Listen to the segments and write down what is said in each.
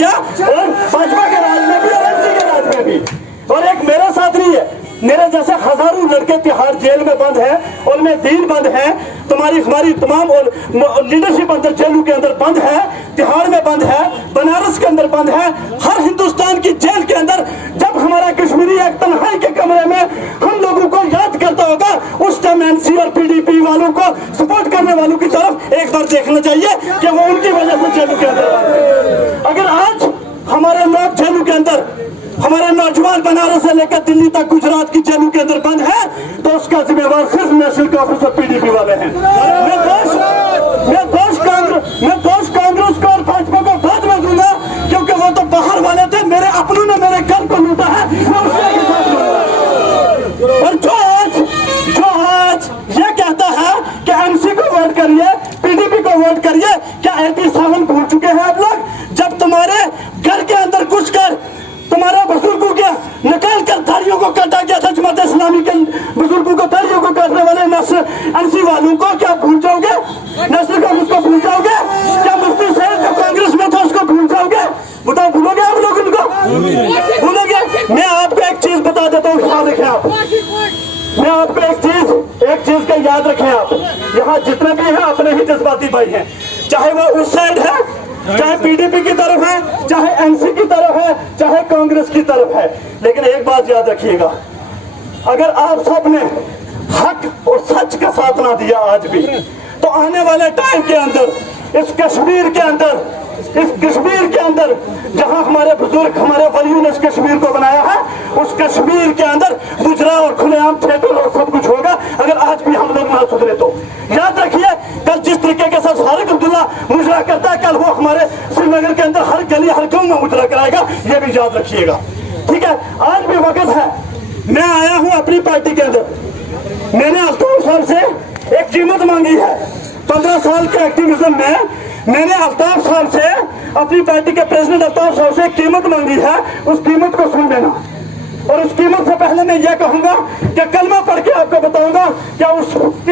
गया, और भाजपा के राज में भी और एनसी के राज में भी। और एक मेरे साथ नहीं है, मेरे जैसे हजारों लड़के तिहाड़ जेल में बंद हैं, और में दीन बंद है, तुम्हारी हमारी तमाम और लीडरशिप अंदर जेलों के अंदर बंद है, तिहाड़ में बंद है, बनारस के अंदर बंद है, हर हिंदुस्तान की जेल के अंदर। जब हमारा कश्मीरी एक तन्हाई के कमरे में हम लोगों को याद करता होगा, उस टाइम एनसी और पीडीपी वालों को सपोर्ट करने वालों की तरफ एक बार देखना चाहिए कि वो उनकी वजह से जेलों के अंदर बंद है। अगर आज हमारे लोग जेलों के अंदर, हमारे नौजवान बनारस से लेकर दिल्ली तक गुजरात की जेलों के अंदर बंद है, तो उसका जिम्मेवार सिर्फ नेशनल कांग्रेस और पीडीपी वाले हैं। मैं दोष कांग्रेस को और भाजपा को बाद में दूंगा, क्योंकि वो तो बाहर वाले थे, मेरे अपनों ने मेरे घर को लूटा है, मैं उसके भी साथ लूंगा। और जो आज ये कहता है कि एमसी को वोट करिए, पीडीपी को वोट करिए, क्या 87 भूल चुके हैं आप लोग? जब तुम्हारे घर के अंदर घुसकर तुम्हारा बुजुर्गों के निकाल कर दाढ़ियों को काटा गया था, जमात इस्लामी के बुजुर्गों को दाढ़ियों को काटने वाले एनसी वालों को क्या भूल जाओगे? नेशनल कांग्रेस को भूल जाओगे? क्या मुफ्ती साहब जो कांग्रेस में था उसको भूल जाओगे? बताओ, भूलोगे आप लोग उनको? भूलोगे? मैं आपको एक चीज बता देता हूँ, याद रखें आप। मैं आपको एक चीज का याद रखें आप, यहाँ जितने भी हैं अपने ही जज्बाती भाई हैं, चाहे वो उस साइड है, चाहे पीडीपी की तरफ है, चाहे एनसी की तरफ है, चाहे कांग्रेस की तरफ है। लेकिन एक बात याद रखिएगा, अगर आप सब ने हक और सच का साथ ना दिया आज भी, तो आने वाले टाइम के अंदर इस कश्मीर के अंदर जहां हमारे बुजुर्ग, हमारे वलियों ने इस कश्मीर को बनाया है, उस कश्मीर के अंदर गुजरा और खुलेआम थिएटर और सब कुछ होगा, अगर आज भी हम लोग ना सुधरे तो। याद रखिए, कल जिस तरीके के साथ फारूक अब्दुल्ला मुजरा करता है, कल वो हमारे श्रीनगर के अंदर हर गली हर गांव में मुजरा कराएगा, ये भी याद रखिएगा। ठीक है, आज भी वक्त है। मैं आया हूं अपनी पार्टी के अंदर, मैंने अल्ताफ साहब से एक कीमत मांगी है। 15 साल के एक्टिविज्म में मैंने अल्ताफ साहब से, अपनी पार्टी के प्रेसिडेंट अल्ताफ साहब से कीमत मांगी है, उस कीमत को सुन लेना। और उस कीमत से पहले मैं ये कहूंगा कि कलमा पढ़ के आपको बताऊंगा कि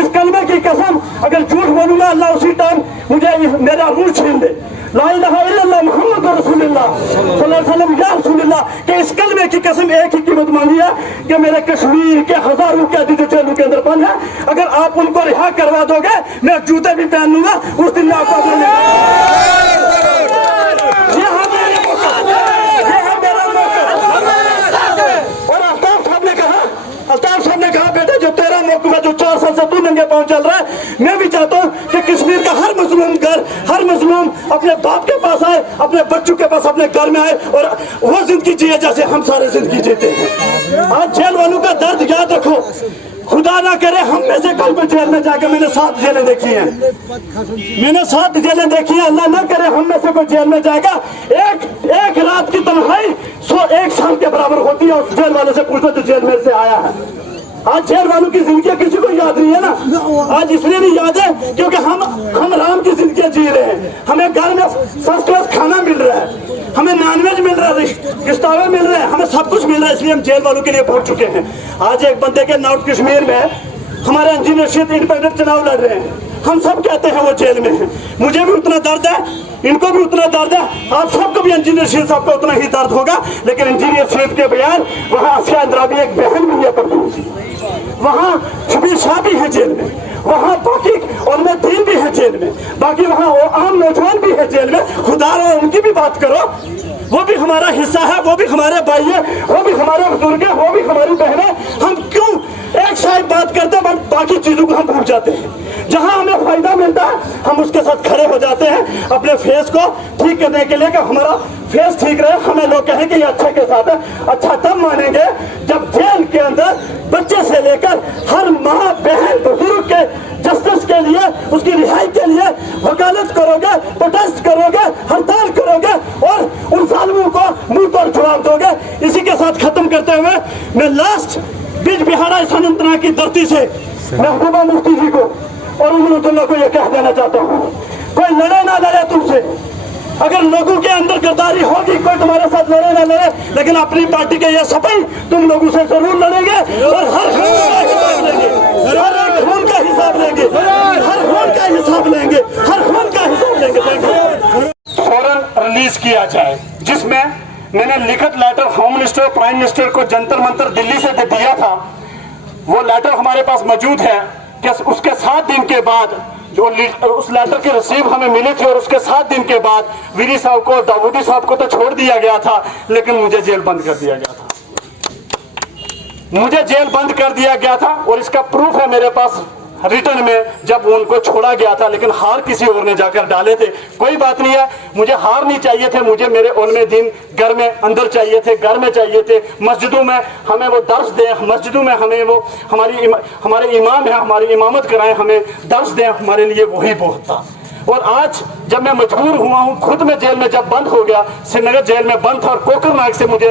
इस कलमे की कसम, अगर झूठ बोलूंगा अल्लाह उसी टाइम मुझे मेरा रूह छीन दे। ला इलाहा इल्लल्लाह मुहम्मदुर रसूलुल्लाह सल्लल्लाहु अलैहि वसल्लम या रसूलुल्लाह, कि इस कलमे की कसम एक ही कीमत मांगी है कि मेरे कश्मीर के हजारों कैदी जो जेलों के अंदर बंद है, अगर आप उनको रिहा करवा दोगे, मैं जूते भी पहन लूंगा, उस दिन में आपको अल्ताफ साहब ने कहा, बेटे जो तेरा मौका है, जो 4 साल से तू नंगे पांव चल रहा है, मैं भी चाहता हूँ कि कश्मीर का हर मजलूम घर, हर मजलूम अपने बाप के पास आए, अपने बच्चों के पास, अपने घर में आए और वो जिंदगी जिए जैसे हम सारे जिंदगी जीते हैं। आज जेल वालों का दर्द याद रखो, खुदा ना करे हम में से कल को जेल में जाके, मैंने 7 जेलें देखी हैं, अल्लाह ना करे हम में से कोई जेल में जाएगा। एक रात की तन्हाई 101 साल के बराबर होती है। उस जेल वाले से पूछो जो जेल में से आया है। आज जेल वालों की जिंदगी किसी को याद नहीं है ना, आज इसलिए नहीं याद है क्योंकि हम राम की जिंदगी जी रहे हैं, हमें घर में फर्स्ट क्लास खाना मिल रहा है, हमें नॉनवेज मिल रहा है, रिश्तावे मिल रहे हैं, हमें सब कुछ मिल रहा है, इसलिए हम जेल वालों के लिए पहुंच चुके हैं। आज एक बंदे के नॉर्थ कश्मीर में हमारे इंजीनियर शीत इंडिपेंडेंट चुनाव लड़ रहे हैं, हम सब कहते हैं वो जेल में है, मुझे भी उतना दर्द है, इनको भी उतना दर्द है, आप सबको भी इंजीनियर शीत साहब को उतना ही दर्द होगा। लेकिन इंजीनियर शीत के बयान, वहाँ आसिया अंद्राबी एक बहन भी है परवीन जी, वहाँ शबीर शाह भी है जेल में, वहाँ बाकी और मैं दीन भी है जेल में, बाकी वहाँ आम नौजवान भी है जेल में। खुदा रो उनकी भी बात करो, वो भी हमारा हिस्सा है, वो भी हमारे भाई है, वो भी हमारे बुजुर्ग है, वो भी हमारी बहन है। हम क्यों एक साइड बात करते हैं, बाकी चीजों को हम भूल जाते हैं। जहां हमें फायदा मिलता है हम उसके साथ खड़े हो जाते हैं अपने फेस को ठीक करने के लिए कि हमारा फेस ठीक रहे, हमें लोग कहें कि ये अच्छे के साथ है। अच्छा तब मानेंगे जब जेल के अंदर बच्चे से लेकर हर माँ बहन बुजुर्ग के जस्टिस के लिए, उसकी रिहाई के लिए वकालत करोगे, प्रोटेस्ट करोगे, हड़ताल करोगे और उन जालिमों को मुंह पर जवाब दोगे। इसी के साथ खत्म करते हुए मैं लास्ट बिजबिहाड़ा अनंतनाग की धरती से महबूबा मुफ्ती जी को और उमरुद्दौला को यह कह देना चाहता हूँ, कोई लड़े ना लड़े तुमसे, अगर लोगों के अंदर गद्दारी होगी, कोई तुम्हारे साथ लड़े ना लड़े, लेकिन अपनी पार्टी के ये सफाई तुम लोगों से जरूर लड़ेंगे और हर खून का हिसाब लेंगे, हर खून का हिसाब लेंगे, हर खून का हिसाब लेंगे। फौरन रिलीज किया जाए, जिसमें मैंने लिखित लेटर होम मिनिस्टर और प्राइम मिनिस्टर को जंतर मंतर दिल्ली से दिया था। वो लेटर हमारे पास मौजूद है कि उसके 7 दिन के बाद जो उस लेटर की रिसीव हमें मिली थी, और उसके 7 दिन के बाद वीरी साहब को, दाऊदी साहब को तो छोड़ दिया गया था, लेकिन मुझे जेल बंद कर दिया गया था। मुझे जेल बंद कर दिया गया था, और इसका प्रूफ है मेरे पास रिटर्न में, जब उनको छोड़ा गया था, लेकिन हार किसी और ने जाकर डाले थे। कोई बात नहीं है, मुझे हार नहीं चाहिए थे, मुझे मेरे उलमे दीन घर में अंदर चाहिए थे, घर में चाहिए थे। मस्जिदों में हमें वो दर्स दें, मस्जिदों में हमें वो हमारे इमाम है, हमारी इमामत कराएं, हमें दर्स दें, हमारे लिए वही बहुत था। और आज जब मैं मजबूर हुआ हूँ, खुद में जेल में जब बंद हो गया, श्रीनगर जेल में बंद था, और कोकरनाग से मुझे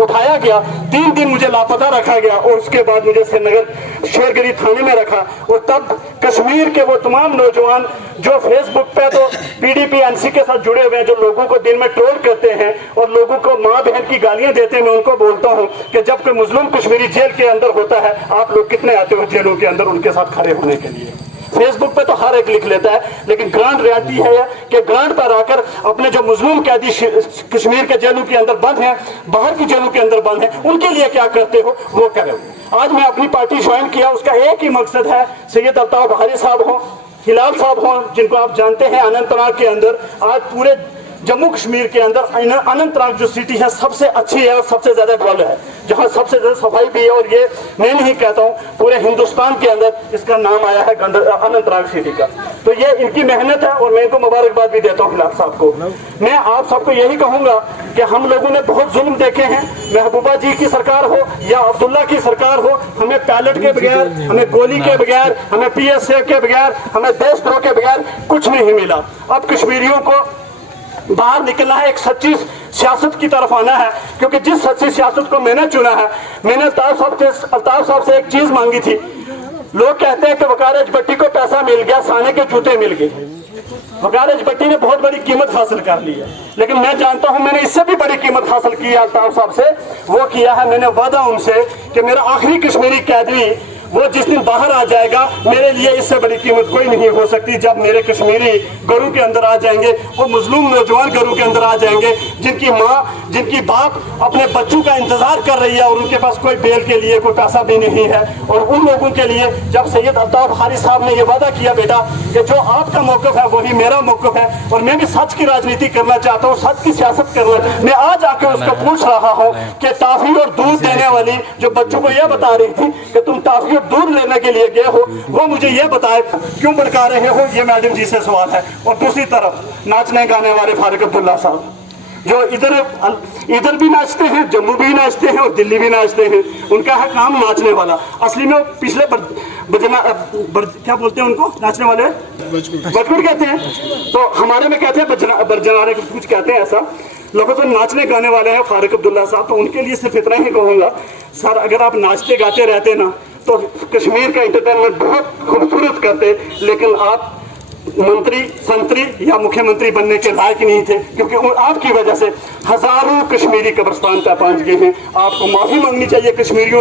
उठाया गया, 3 दिन मुझे लापता रखा गया, और उसके बाद मुझे श्रीनगर शेरगढ़ी थाने में रखा। और तब कश्मीर के वो तमाम नौजवान जो फेसबुक पे तो PDP NC के साथ जुड़े हुए हैं, जो लोगों को दिन में ट्रोल करते हैं और लोगों को माँ बहन की गालियां देते हैं, मैं उनको बोलता हूँ कि जब कोई मुस्लिम कश्मीरी जेल के अंदर होता है, आप लोग कितने आते हो जेलों के अंदर उनके साथ खड़े होने के लिए। फेसबुक पे तो हर एक लिख लेता है, लेकिन ग्रांड रियलिटी है कि ग्रांड पर आकर अपने जो मुस्लिम कैदी कश्मीर के जेलों के अंदर बंद हैं, बाहर की जेलों के अंदर बंद हैं, उनके लिए क्या करते हो वो करें। आज मैं अपनी पार्टी ज्वाइन किया, उसका एक ही मकसद है, सैयद अल्ताफ हारी साहब हो, हिलाल साहब हो, जिनको आप जानते हैं अनंतनाग के अंदर, आज पूरे जम्मू कश्मीर के अंदर अनंतनाग जो सिटी है सबसे अच्छी है और सबसे ज्यादा डेवलप है, जहां सबसे ज्यादा सफाई भी है। और ये मैं नहीं कहता हूं, पूरे हिंदुस्तान के अंदर इसका नाम आया है अनंतनाग सिटी का। तो ये इनकी मेहनत है, और मैं इनको मुबारकबाद भी देता हूँ हिलाल साहब को। मैं आप सबको यही कहूंगा कि हम लोगों ने बहुत जुल्म देखे हैं, महबूबा जी की सरकार हो या अब्दुल्ला की सरकार हो, हमें पैलेट के बगैर, हमें गोली के बगैर, हमें PSA के बगैर, हमें देशद्रोह के बगैर कुछ नहीं मिला। अब कश्मीरियों को बाहर निकलना है, एक सच्ची सियासत की तरफ आना है, क्योंकि जिस सच्ची सियासत को मैंने चुना है, मैंने अल्ताफ साहब से एक चीज मांगी थी। लोग कहते हैं कि वकार अजभट्टी को पैसा मिल गया, साने के जूते मिल गए। वकार अजभट्टी ने बहुत बड़ी कीमत हासिल कर ली है, लेकिन मैं जानता हूं मैंने इससे भी बड़ी कीमत हासिल की है अल्ताफ साहब से। वो किया है, मैंने वादा उनसे कि मेरा आखिरी कश्मीरी कैदी वो जिस दिन बाहर आ जाएगा, मेरे लिए इससे बड़ी कीमत कोई नहीं हो सकती। जब मेरे कश्मीरी घरों के अंदर आ जाएंगे, वो मजलूम नौजवान घरों के अंदर आ जाएंगे, जिनकी माँ, जिनकी बाप अपने बच्चों का इंतजार कर रही है, और उनके पास कोई बेल के लिए कोई पैसा भी नहीं है। और उन लोगों के लिए जब सैयद अल्ताफ हारी साहब ने ये वादा किया, बेटा कि जो आपका मौक़िफ़ है वही मेरा मौक़िफ़ है, और मैं भी सच की राजनीति करना चाहता हूँ, सच की सियासत करना। मैं आज आकर उसको पूछ रहा हूँ कि टाफी और दूध देने वाली जो बच्चों को यह बता रही थी कि तुम टाफी दूध लेने के लिए गए हो, वो मुझे ये बताए क्यों भड़का रहे हो, ये मैडम जी से सवाल है। और दूसरी तरफ नाचने गाने वाले फारूक अब्दुल्ला साहब, जो इधर भी नाचते हैं, जम्मू भी नाचते हैं और दिल्ली भी नाचते हैं, उनका है काम नाचने वाला। असली में पिछले क्या बोलते हैं उनको, नाचने वाले बजकुट कहते हैं, तो हमारे में कहते हैं बरजनारे, कुछ कहते हैं ऐसा। लोगों तो नाचने गाने वाले हैं फारूक अब्दुल्ला साहब, तो उनके लिए सिर्फ इतना ही कहूँगा, सर अगर आप नाचते गाते रहते ना तो कश्मीर का इंटरटेनमेंट बहुत खूबसूरत करते, लेकिन आप मंत्री, संतरी या मुख्यमंत्री बनने के लायक नहीं थे, क्योंकि आपकी वजह से हजारों कश्मीरी कब्रिस्तान पे पहुंच गए हैं। आपको माफी मांगनी चाहिए कश्मीरियों से।